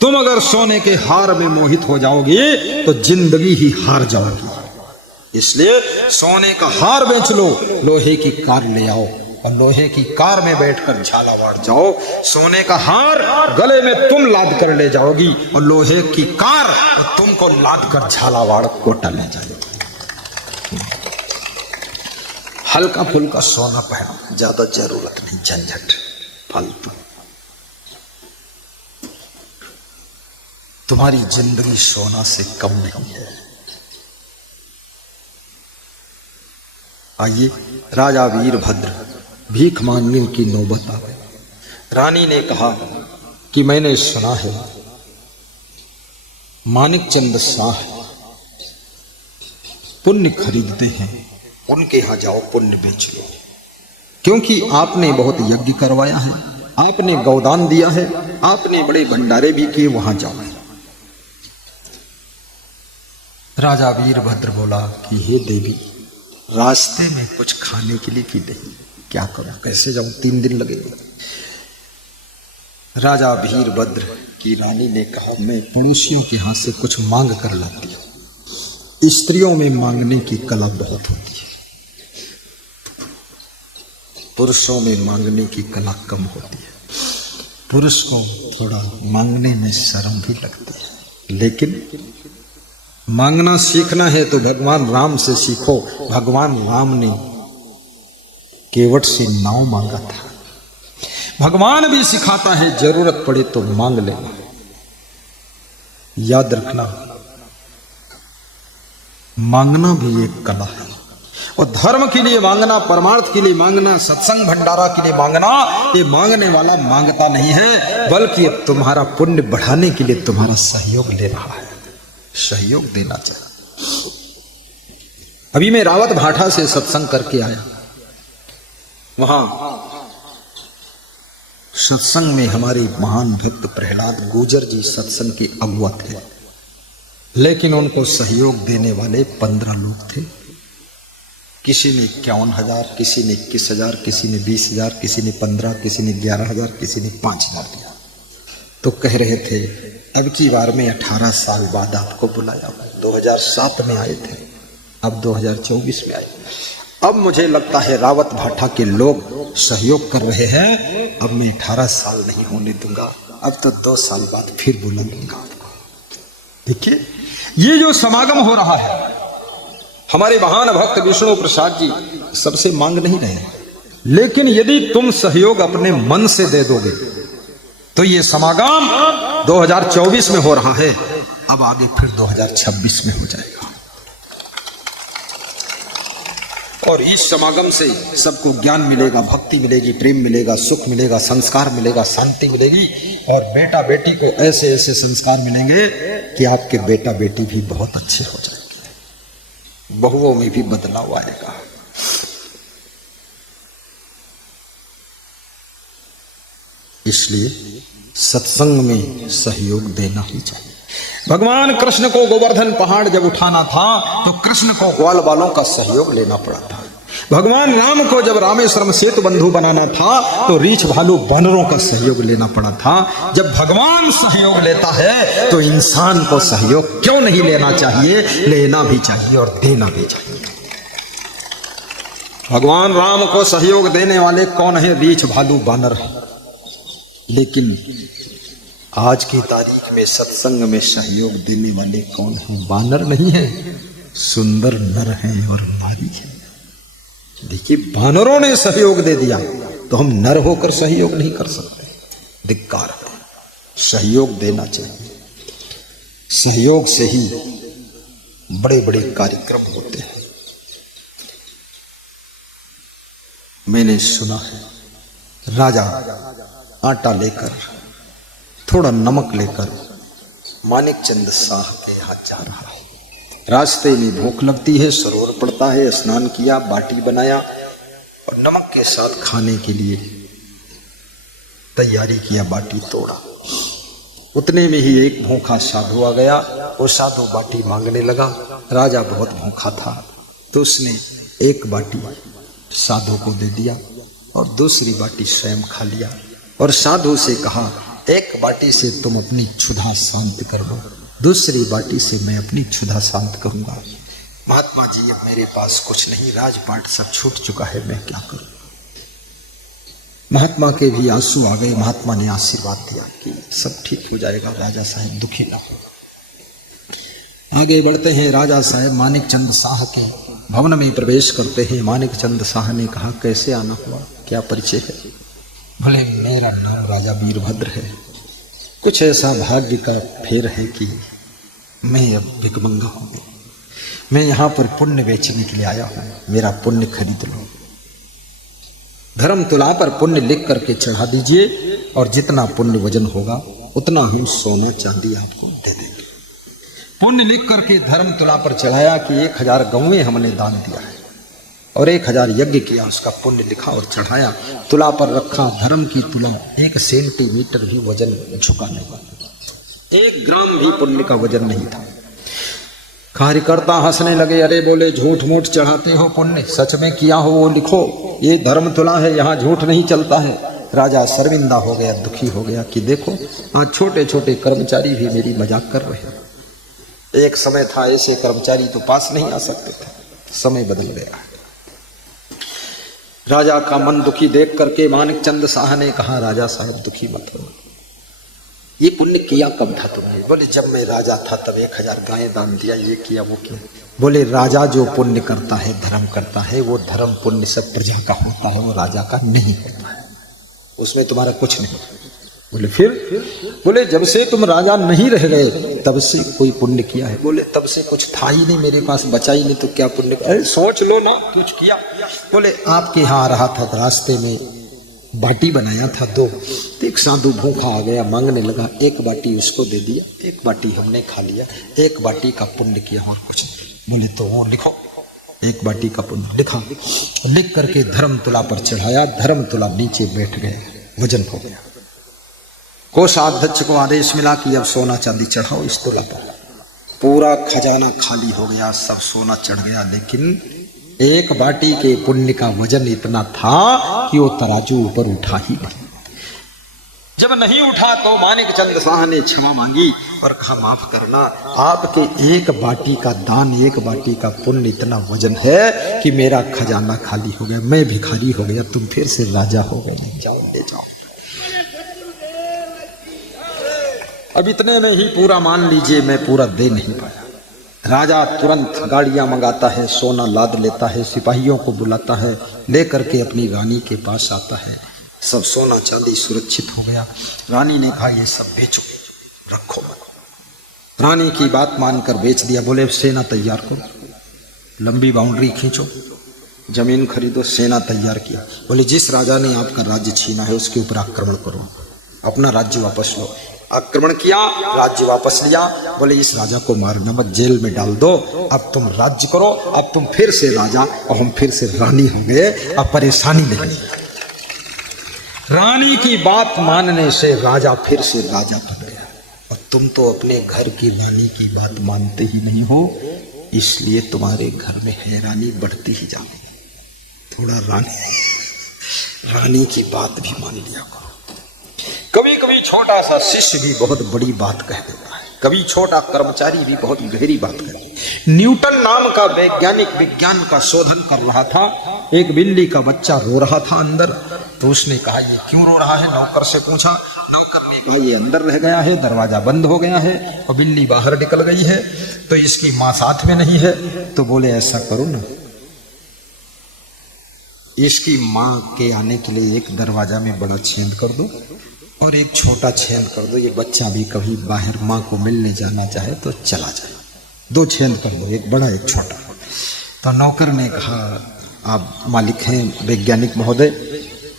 तुम अगर सोने के हार में मोहित हो जाओगे तो जिंदगी ही हार जाओगी। इसलिए सोने का हार बेच लो, लोहे की कार ले आओ और लोहे की कार में बैठकर झालावाड़ जाओ। सोने का हार गले में तुम लाद कर ले जाओगी और लोहे की कार तुमको लाद कर झालावाड़ कोटा ले जाएगी। हल्का फुल्का सोना पहनो, ज्यादा जरूरत नहीं, झंझट फालतू। तुम्हारी जिंदगी सोना से कम नहीं है। आइए, राजा वीरभद्र भीख मांगने की नौबत आ गई। रानी ने कहा कि मैंने सुना है मानिक चंद शाह पुण्य खरीदते हैं, उनके यहां जाओ, पुण्य बेच लो। क्योंकि आपने बहुत यज्ञ करवाया है, आपने गौदान दिया है, आपने बड़े भंडारे भी किए, वहां जाओ। राजा वीरभद्र बोला कि हे देवी, रास्ते में कुछ खाने के लिए भी नहीं, क्या करूं, कैसे जाऊं, 3 दिन लगेंगे। राजा वीरभद्र की रानी ने कहा मैं पड़ोसियों के हाथ से कुछ मांग कर लाती हूं। स्त्रियों में मांगने की कला बहुत होती है, पुरुषों में मांगने की कला कम होती है। पुरुष को थोड़ा मांगने में शर्म भी लगती है, लेकिन मांगना सीखना है तो भगवान राम से सीखो। भगवान राम ने केवट से नाव मांगा था। भगवान भी सिखाता है, जरूरत पड़े तो मांग लेना। याद रखना, मांगना भी एक कला है। और धर्म के लिए मांगना, परमार्थ के लिए मांगना, सत्संग भंडारा के लिए मांगना, ये मांगने वाला मांगता नहीं है, बल्कि अब तुम्हारा पुण्य बढ़ाने के लिए तुम्हारा सहयोग ले रहा है। सहयोग देना चाहिए। अभी मैं रावत भाटा से सत्संग करके आया। वहां सत्संग में हमारे महान भक्त प्रहलाद गुर्जर जी सत्संग के अगुआ थे, लेकिन उनको सहयोग देने वाले 15 लोग थे। किसी ने 51,000, किसी ने 21,000, किसी ने 20,000, किसी ने 15, किसी ने 11,000, किसी ने 5,000 दिया। तो कह रहे थे अब की बार में 18 साल बाद आपको बुलाया। 2007 में आए थे, अब 2024 में आए। अब मुझे लगता है रावत भाटा के लोग सहयोग कर रहे हैं, अब मैं 18 साल नहीं होने दूंगा, अब तो 2 साल बाद फिर बुला लूंगा। देखिए, ये जो समागम हो रहा है, हमारे महान भक्त विष्णु प्रसाद जी सबसे मांग नहीं रहे हैं, लेकिन यदि तुम सहयोग अपने मन से दे दोगे तो ये समागम 2024 में हो रहा है, अब आगे फिर 2026 में हो जाएगा। और इस समागम से सबको ज्ञान मिलेगा, भक्ति मिलेगी, प्रेम मिलेगा, सुख मिलेगा, संस्कार मिलेगा, शांति मिलेगी और बेटा बेटी को ऐसे ऐसे संस्कार मिलेंगे कि आपके बेटा बेटी भी बहुत अच्छे हो जाएंगे, बहुओं में भी बदलाव आएगा। इसलिए सत्संग में सहयोग देना ही चाहिए। भगवान कृष्ण को गोवर्धन पहाड़ जब उठाना था तो कृष्ण को ग्वाल वालों का सहयोग लेना पड़ा था। भगवान राम को जब रामेश्वरम सेतु बंधु बनाना था तो रीछ भालू वानरों का सहयोग लेना पड़ा था। जब भगवान सहयोग लेता है तो इंसान को सहयोग क्यों नहीं लेना चाहिए? लेना भी चाहिए और देना भी चाहिए। भगवान राम को सहयोग देने वाले कौन है? रीछ भालू वानर है। लेकिन आज की तारीख में सत्संग में सहयोग देने वाले कौन है? वानर नहीं है, सुंदर नर हैं और नारी है। देखिए, वानरों ने सहयोग दे दिया तो हम नर होकर सहयोग नहीं कर सकते, धिक्कार है। सहयोग देना चाहिए। सहयोग से ही बड़े बड़े कार्यक्रम होते हैं। मैंने सुना है, राजा आटा लेकर, थोड़ा नमक लेकर मानिक चंद शाह के यहाँ जा रहा है। रास्ते में भूख लगती है, सरोवर पड़ता है, स्नान किया, बाटी बनाया और नमक के साथ खाने के लिए तैयारी किया, बाटी तोड़ा। उतने में ही एक भूखा साधु आ गया। वो साधु बाटी मांगने लगा। राजा बहुत भूखा था तो उसने एक बाटी साधु को दे दिया और दूसरी बाटी स्वयं खा लिया और साधु से कहा, एक बाटी से तुम अपनी क्षुधा शांत कर लो, दूसरी बाटी से मैं अपनी क्षुधा शांत करूंगा। महात्मा जी, अब मेरे पास कुछ नहीं, राजपाट सब छूट चुका है, मैं क्या करूं? महात्मा के भी आंसू आ गए। महात्मा ने आशीर्वाद दिया कि सब ठीक हो जाएगा, राजा साहब दुखी ना हो। आगे बढ़ते हैं। राजा साहब मानिक चंद शाह के भवन में प्रवेश करते हैं। मानिक चंद शाह ने कहा, कैसे आना हुआ, क्या परिचय है? भले मेरा नाम राजा वीरभद्र है। कुछ ऐसा भाग्य का फेर है कि मैं अब भिखमंगा हूं। मैं यहाँ पर पुण्य बेचने के लिए आया हूँ, मेरा पुण्य खरीद लो। धर्म तुला पर पुण्य लिख करके चढ़ा दीजिए और जितना पुण्य वजन होगा उतना हम सोना चांदी आपको दे देंगे। पुण्य लिख करके धर्म तुला पर चढ़ाया कि 1000 गौवें हमने दान दिया है और 1000 यज्ञ किया, उसका पुण्य लिखा और चढ़ाया। तुला पर रखा। धर्म की तुला 1 सेंटीमीटर भी वजन झुका नहीं, 1 ग्राम भी पुण्य का वजन नहीं था। कार्यकर्ता हंसने लगे। अरे बोले, झूठ मूठ चढ़ाते हो पुण्य, सच में किया हो वो लिखो, ये धर्म तुला है, यहाँ झूठ नहीं चलता है। राजा शर्मिंदा हो गया, दुखी हो गया कि देखो आज छोटे छोटे कर्मचारी भी मेरी मजाक कर रहे हैं। एक समय था ऐसे कर्मचारी तो पास नहीं आ सकते थे, समय बदल गया। राजा का मन दुखी देख करके मानिक चंद शाह ने कहा, राजा साहब दुखी मत हो, ये पुण्य किया कब था तुमने? बोले, जब मैं राजा था तब 1000 गायें दान दिया, ये किया वो किया। बोले, राजा जो पुण्य करता है, धर्म करता है, वो धर्म पुण्य सब प्रजा का होता है, वो राजा का नहीं होता है, उसमें तुम्हारा कुछ नहीं। बोले, फिर? बोले, जब से तुम राजा नहीं रह गए तब से कोई पुण्य किया है? बोले, तब से कुछ था ही नहीं मेरे पास, बचा ही नहीं, तो क्या पुण्य? अरे सोच लो ना, कुछ किया? बोले, आपके यहाँ आ रहा था, रास्ते में बाटी बनाया था 2, तो एक साधु भूखा आ गया, मांगने लगा, 1 बाटी उसको दे दिया, 1 बाटी हमने खा लिया, 1 बाटी का पुण्य किया और कुछ नहीं। बोले, तो वो लिखो, 1 बाटी का पुण्य लिखा। लिख करके धर्म तुला पर चढ़ाया। धर्म तुला नीचे बैठ गया, वजन हो गया। कोषाध्यक्ष को आदेश मिला कि अब सोना चांदी चढ़ाओ इस तुला पर। पूरा खजाना खाली हो गया, सब सोना चढ़ गया, लेकिन 1 बाटी के पुण्य का वजन इतना था कि वो तराजू ऊपर उठा ही नहीं। जब नहीं उठा तो मानिक चंद शाह ने क्षमा मांगी और कहा, माफ करना, आपके 1 बाटी का दान, 1 बाटी का पुण्य इतना वजन है कि मेरा खजाना खाली हो गया, मैं भिखारी हो गया, तुम फिर से राजा हो गए, जाओ ले जाओ। अब इतने में ही पूरा मान लीजिए मैं पूरा दे नहीं पाया। राजा तुरंत गाड़ियां मंगाता है, सोना लाद लेता है, सिपाहियों को बुलाता है, लेकर के अपनी रानी के पास आता है। सब सोना चांदी सुरक्षित हो गया। रानी ने कहा, ये सब बेचो, रखो मत। रानी की बात मानकर बेच दिया। बोले, सेना तैयार करो, लंबी बाउंड्री खींचो, जमीन खरीदो, सेना तैयार किया। बोले जिस राजा ने आपका राज्य छीना है उसके ऊपर आक्रमण करो, अपना राज्य वापस लो। आक्रमण किया, राज्य वापस लिया। बोले इस राजा को मारना मत, जेल में डाल दो, अब तुम राज्य करो, अब तुम फिर से राजा और हम फिर से रानी हो गए, अब परेशानी नहीं। रानी की बात मानने से राजा फिर से राजा बन गया। और तुम तो अपने घर की रानी की बात मानते ही नहीं हो, इसलिए तुम्हारे घर में हैरानी बढ़ती ही जाएगी। थोड़ा रानी की बात भी मान लिया करो। कभी कभी छोटा सा शिष्य भी बहुत बड़ी बात कह देता है, कभी छोटा कर्मचारी भी बहुत गहरी बात कह देता है। न्यूटन नाम का वैज्ञानिक विज्ञान का शोधन कर रहा था। एक बिल्ली का बच्चा रो रहा था अंदर, तो उसने कहा ये क्यों रो रहा है, नौकर से पूछा। नौकर ने कहा ये अंदर रह गया है, दरवाजा बंद हो गया है और बिल्ली बाहर निकल गई है, तो इसकी माँ साथ में नहीं है। तो बोले ऐसा करो ना, इसकी माँ के आने के लिए एक दरवाजा में बड़ा छेद कर दो और एक छोटा छेद कर दो, ये बच्चा भी कभी बाहर माँ को मिलने जाना चाहे तो चला जाए। 2 छेद कर दो, एक बड़ा एक छोटा। तो नौकर ने कहा आप मालिक हैं वैज्ञानिक महोदय,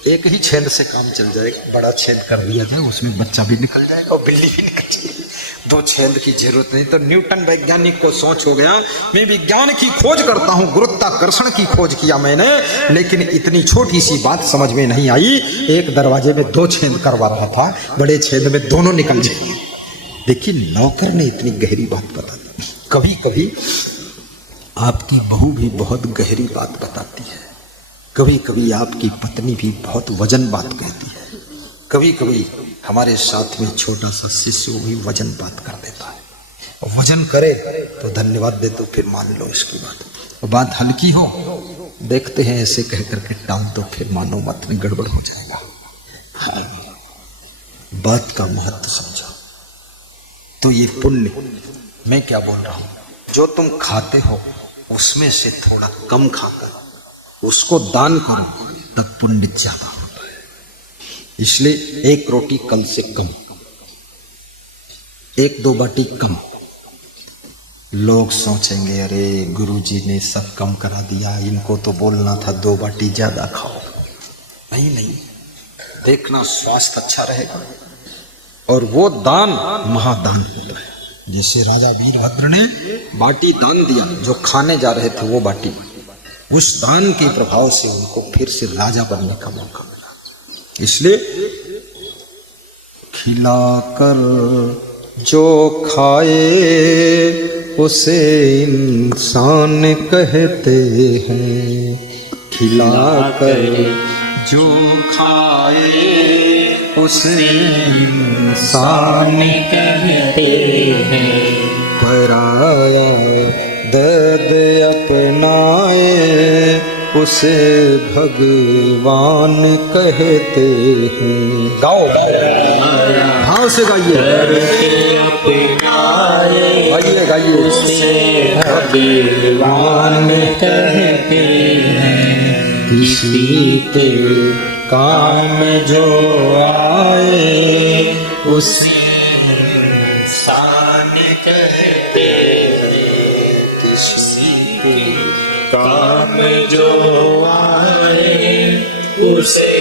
एक ही छेद से काम चल जाएगा, बड़ा छेद कर दिया जाए, उसमें बच्चा भी निकल जाएगा और बिल्ली भी निकल जाएगी, 2 छेद की जरूरत नहीं। तो न्यूटन वैज्ञानिक को सोच हो गया, मैं विज्ञान की खोज करता हूँ, गुरुत्वाकर्षण की खोज किया मैंने, लेकिन इतनी छोटी सी बात समझ में नहीं आई। एक दरवाजे में 2 छेद करवा रहा था, बड़े छेद में दोनों निकल जाएंगे। देखिए नौकर ने इतनी गहरी बात बता दी। कभी कभी आपकी बहू भी बहुत गहरी बात बताती है, कभी कभी आपकी पत्नी भी बहुत वजन बात कहती है, कभी कभी हमारे साथ में छोटा सा शिष्य भी वजन बात कर देता है। और वजन करे तो धन्यवाद दे दो, फिर मान लो इसकी बात। और बात हल्की हो, देखते हैं ऐसे कह करके टाल दो, फिर मानो मत में गड़बड़ हो जाएगा। हाँ, बात का महत्व समझो। तो ये पुण्य, मैं क्या बोल रहा हूं, जो तुम खाते हो उसमें से थोड़ा कम खाकर उसको दान करो, तब पुण्य ज्यादा होता है। इसलिए 1 रोटी कल से कम, 1-2 बाटी कम। लोग सोचेंगे अरे गुरुजी ने सब कम करा दिया, इनको तो बोलना था 2 बाटी ज्यादा खाओ। नहीं, देखना स्वास्थ्य अच्छा रहेगा और वो दान महादान होता है। जैसे राजा वीरभद्र ने बाटी दान दिया, जो खाने जा रहे थे वो बाटी, उस दान के प्रभाव से उनको फिर से राजा बनने का मौका मिला। इसलिए खिलाकर जो खाए उसे इंसान कहते हैं, खिलाकर जो खाए उसे इंसान कहते हैं, पराया दर्द अपनाए उसे भगवान कहते हैं। गाओ, भाव से गाइए, गाइए उसे भगवान कहते हैं, किसी के काम जो आए उसे इंसान कहते हैं, किसी के काम जो आए उसे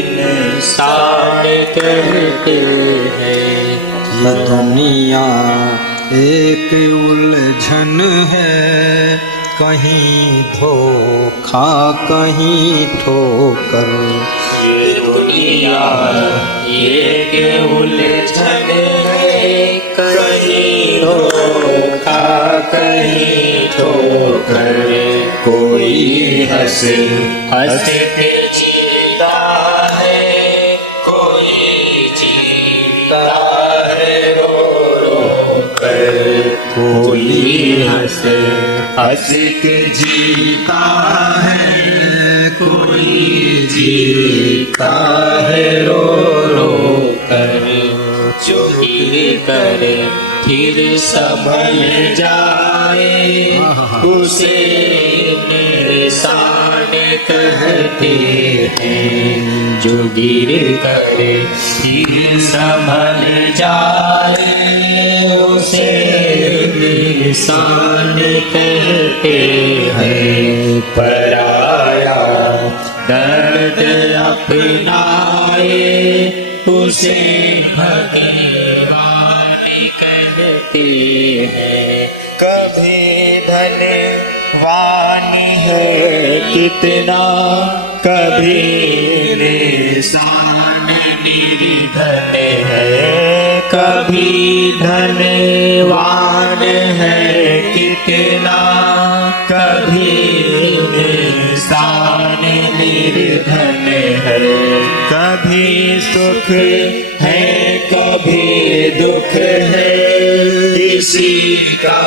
इंसान कहते हैं। ये दुनिया एक उलझन है, कहीं धोखा कहीं ठोकर। ये दुनिया एक उलझन है, कहीं धोखा कहीं ठोकर। कोई हंस हंस के जीता है, कोई जीता है रो रो कर। कोई हंस हंस के जीता है, कोई जीता है रो रो कर। जो गिर कर फिर संभल जाए उसे इंसान कहते हैं। जो गिर कर फिर संभल जाए उसे इंसान कहते हैं। पराया दर्द अपनाए उसे भगवान कहते हैं। कभी धनवान है कितना, कभी इंसान निर्धन है। कभी धनवान है कितना, कभी इंसान निर्धन है। कभी सुख है कभी दुख है, इसी का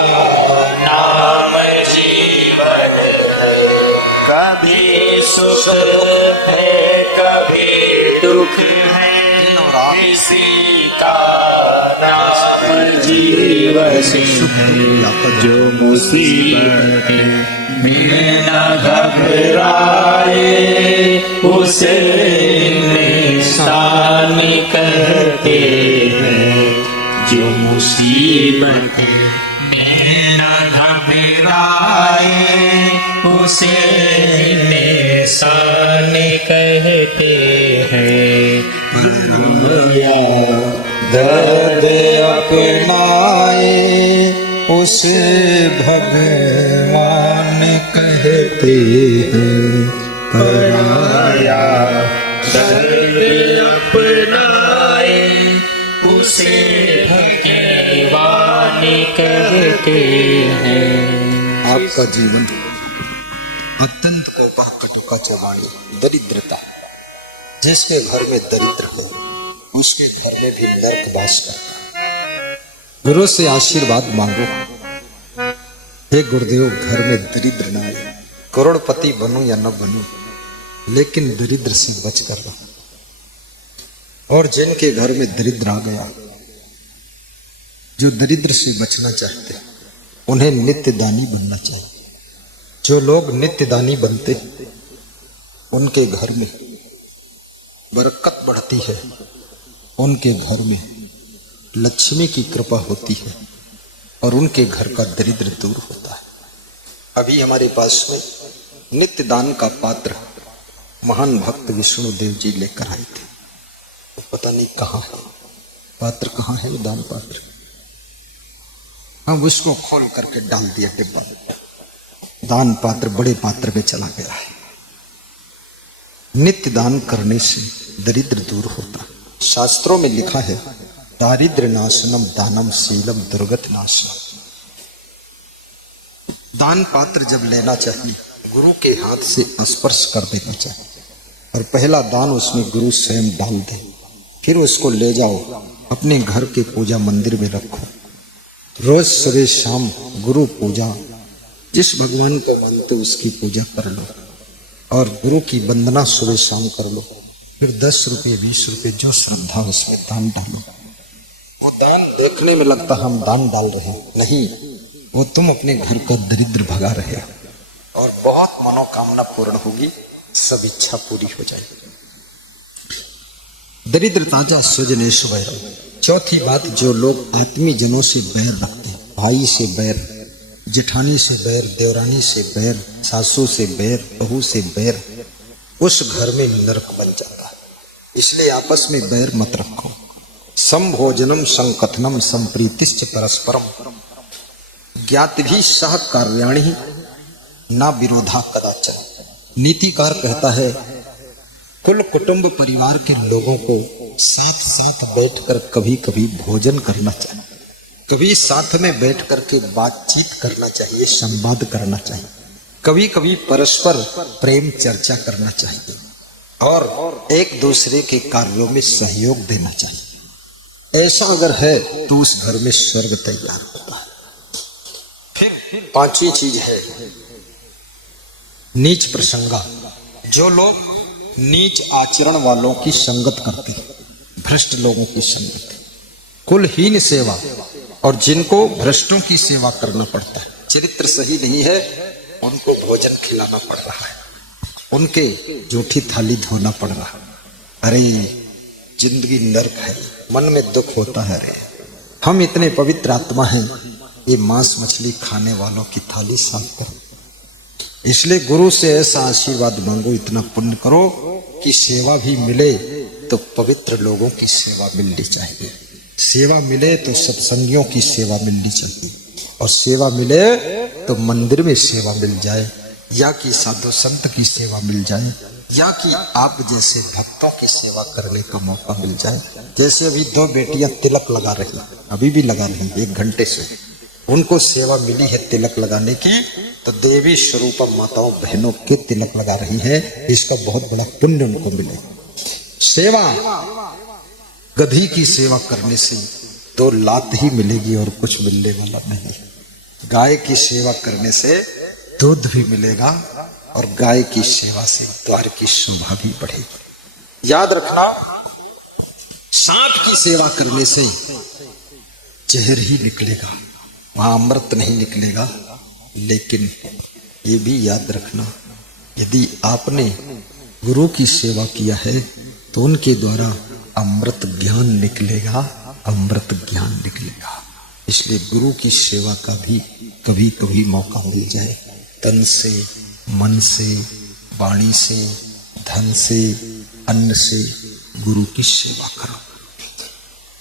नाम जीवन है। कभी सुख है कभी दुख है, इसी का नाम जीवन है। जो मुसीबत में न घबराए उसे इंसान कहते हैं। जो मुसीबत में न घबराए उसे इंसान कहते हैं। पराया दर्द अपनाए उसे भगवान कहते हैं। पराया दर्द अपनाए उसे भगवान कहते हैं। आपका जीवन अत्यंत कोपा कटुका चबानी दरिद्रता। जिसके घर में दरिद्र हो उसके घर में भी नर्क वास करता है। गुरु से आशीर्वाद मांगो, हे गुरुदेव घर में दरिद्र न आए। करोड़पति बनूं या न बनूं, लेकिन दरिद्र से बच कर रहो। और जिनके घर में दरिद्र आ गया, जो दरिद्र से बचना चाहते उन्हें नित्य दानी बनना चाहिए। जो लोग नित्य दानी बनते उनके घर में बरकत बढ़ती है, उनके घर में लक्ष्मी की कृपा होती है और उनके घर का दरिद्र दूर होता है। अभी हमारे पास में नित्य दान का पात्र महान भक्त विष्णुदेव जी लेकर आए थे। तो पता नहीं कहाँ है पात्र, कहाँ है दान पात्र। हम उसको खोल करके डाल दिया डिब्बा। दान पात्र बड़े पात्र में चला गया है। नित्य दान करने से दरिद्र दूर होता। शास्त्रों में लिखा है दारिद्र्य नाशनम दानम शीलम दुर्गत नाशनम। दान पात्र जब लेना चाहिए गुरु के हाथ से स्पर्श कर देना चाहिए और पहला दान उसमें गुरु स्वयं डाल दे। फिर उसको ले जाओ अपने घर के पूजा मंदिर में रखो। रोज सुबह शाम गुरु पूजा, जिस भगवान को मानते उसकी पूजा कर लो और गुरु की वंदना सुबह शाम कर लो। फिर 10 रुपये 20 रुपये जो श्रद्धा उसमें दान डालो। वो दान देखने में लगता हम दान डाल रहे हैं, नहीं, वो तुम अपने घर को दरिद्र भगा रहे हो और बहुत मनोकामना पूर्ण होगी, सब इच्छा पूरी हो जाएगी। दरिद्र ताजा सुजनेश वैर। चौथी बात, जो लोग आत्मीय जनों से बैर रखते हैं, भाई से बैर, जेठानी से बैर, देवरानी से बैर, सासू से बैर, बहू से बैर, उस घर में नरक बन जाता है। इसलिए आपस में बैर मत रखो। संभोजनम संकथनम संप्रीतिश्च परस्परम ज्ञात भी सह कार्याणि ना विरोधा कदाचन। नीतिकार कहता है कुल कुटुंब परिवार के लोगों को साथ साथ बैठकर कभी कभी भोजन करना चाहिए, कभी साथ में बैठ करके बातचीत करना चाहिए, संवाद करना चाहिए, कभी कभी परस्पर प्रेम चर्चा करना चाहिए और एक दूसरे के कार्यों में सहयोग देना चाहिए। ऐसा अगर है तो उस घर में स्वर्ग तैयार होता है। फिर पांचवी चीज है नीच प्रसंगा। जो लोग नीच आचरण वालों की संगत करते हैं, भ्रष्ट लोगों की संगत, कुलहीन सेवा, और जिनको भ्रष्टों की सेवा करना पड़ता है, चरित्र सही नहीं है, उनको भोजन खिलाना पड़ रहा है, उनके जूठी थाली धोना पड़ रहा है। अरे जिंदगी नर्क है, मन में दुख होता है। अरे हम इतने पवित्र आत्मा हैं, ये मांस मछली खाने वालों की थाली साफ करो। इसलिए गुरु से ऐसा आशीर्वाद मांगो, इतना पुण्य करो कि सेवा भी मिले तो पवित्र लोगों की सेवा मिलनी चाहिए, सेवा मिले तो सत्संगियों की सेवा मिलनी चाहिए, और सेवा मिले तो मंदिर में सेवा मिल जाए, या कि साधु संत की सेवा मिल जाए, या कि आप जैसे भक्तों की सेवा करने का मौका मिल जाए। जैसे अभी 2 बेटियां तिलक लगा रही, अभी भी लगा रही 1 घंटे से, उनको सेवा मिली है तिलक लगाने की, तो देवी स्वरूप माताओं बहनों के तिलक लगा रही है, इसका बहुत बड़ा पुण्य उनको मिले। सेवा, गधी की सेवा करने से 2 लात ही मिलेगी और कुछ मिलने वाला नहीं। गाय की सेवा करने से दूध भी मिलेगा, और गाय की सेवा से द्वार की शोभा भी बढ़ेगी। याद रखना, सांप की सेवा करने से जहर ही निकलेगा, वहां अमृत नहीं निकलेगा। लेकिन ये भी याद रखना, यदि आपने गुरु की सेवा किया है तो उनके द्वारा अमृत ज्ञान निकलेगा, अमृत ज्ञान निकलेगा। इसलिए गुरु की सेवा का भी कभी कभी मौका मिल जाए, तन से, मन से, वाणी से, धन से, अन्न से गुरु की सेवा करो।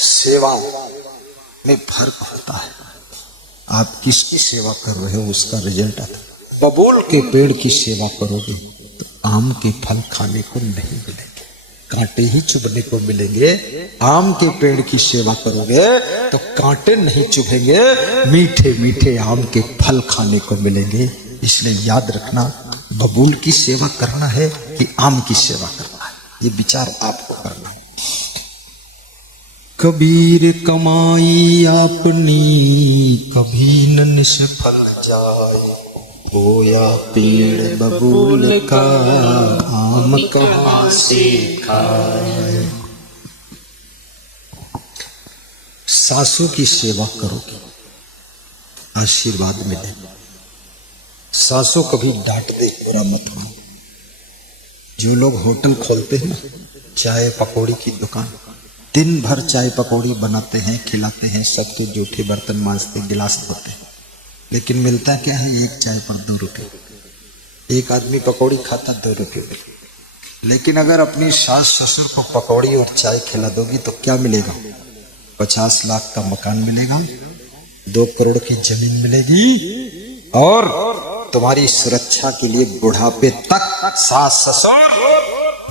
सेवा में फर्क होता है, आप किसकी सेवा कर रहे हो उसका रिजल्ट आता है। बबूल के पेड़ की सेवा करोगे तो आम के फल खाने को नहीं मिलेंगे, कांटे ही चुभने को मिलेंगे। आम के पेड़ की सेवा करोगे तो कांटे नहीं चुभेंगे, मीठे मीठे आम के फल खाने को मिलेंगे। इसलिए याद रखना, बबूल की सेवा करना है कि आम की सेवा करना है, ये विचार आपको करना है। कबीर कमाई आपनी कभी न निष्फल जाए, होया पेड़ बबूल का आम कहाँ से खाए। सासू की सेवा करोगे आशीर्वाद मिले। सासू कभी डांट दे बुरा मत मानो। जो लोग होटल खोलते हैं, चाय पकौड़ी की दुकान, दिन भर चाय पकौड़ी बनाते हैं, खिलाते हैं, सबके जूठे बर्तन मांजते, गिलास धोते हैं, लेकिन मिलता क्या है? एक चाय पर 2 रुपए। एक आदमी पकौड़ी खाता 2 रुपए। लेकिन अगर अपनी सास ससुर को पकौड़ी और चाय खिला दोगी तो क्या मिलेगा? 50 लाख का मकान मिलेगा, 2 करोड़ की जमीन मिलेगी, और तुम्हारी सुरक्षा के लिए बुढ़ापे तक सास ससुर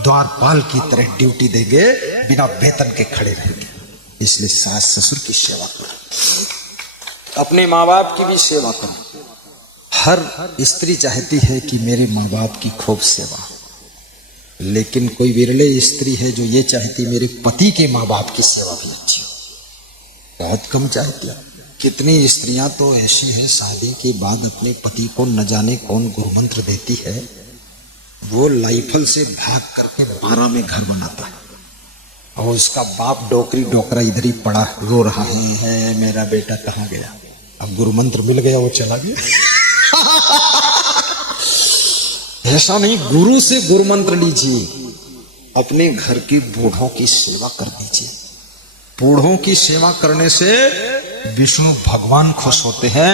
द्वारपाल की तरह ड्यूटी देंगे, बिना वेतन के खड़े रहेंगे। इसलिए सास ससुर की सेवा करो, अपने माँ बाप की भी सेवा करो। हर स्त्री चाहती है कि मेरे माँ बाप की खूब सेवा, लेकिन कोई विरले स्त्री है जो ये चाहती मेरे पति के माँ बाप की सेवा भी अच्छी हो। बहुत कम चाहती है। कितनी स्त्रियां तो ऐसी हैं, शादी के बाद अपने पति को न जाने कौन गुरुमंत्र देती है, वो लाइफल से भाग करके 12 में घर बनाता है, और उसका बाप डोकरी डोकरा इधर ही पड़ा रो रहा है, मेरा बेटा कहाँ गया? अब गुरुमंत्र मिल गया, वो चला गया। ऐसा नहीं, गुरु से गुरुमंत्र लीजिए, अपने घर की बूढ़ों की सेवा कर दीजिए। बूढ़ों की सेवा करने से विष्णु भगवान खुश होते हैं,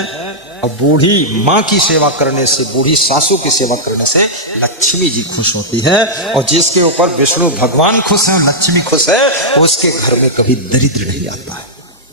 और बूढ़ी माँ की सेवा करने से, बूढ़ी सासू की सेवा करने से लक्ष्मी जी खुश होती है, और जिसके ऊपर विष्णु भगवान खुश है, लक्ष्मी खुश है, उसके घर में कभी दरिद्र नहीं आता है।